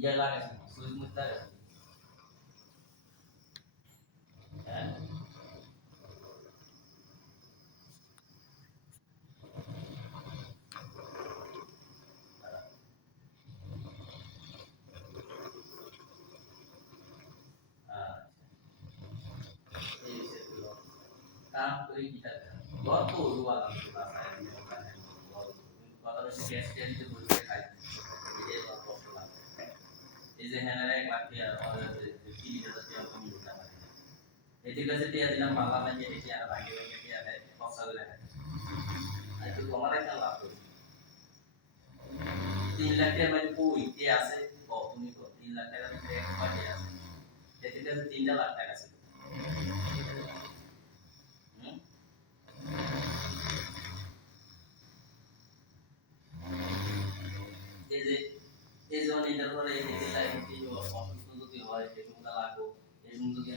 ইয়া লাগাইছেন সুইচ মুচ লাগাইছেন হ্যাঁ काम कोई kita बहुत तो हुआ alhamdulillah saya ini bukan yang kalau suggestion itu boleh kai ini बहुत popular এই যে হেনারে মাটিয়া কি দিতে আপনি বুঝতে পারেন এদিকে কাছে টিয়া দিলাম বাংলা না যে টিয়া ভাগে ভাগে টিয়া দেয় পয়সা করে দেয় আর তো তোমার একটা লাভ হইছে 3 লাখ টাকা মানে কই কে আছে তুমি তো 3 লাখ টাকা ভিতরে এক পার্টি আছে এদিকে কাছে 3 লাখ টাকা আছে এই যে এই জন্য এটার পরে এই যে লাইফ অসুস্থ যদি হয় এই সময় লাগবো এই সময় যদি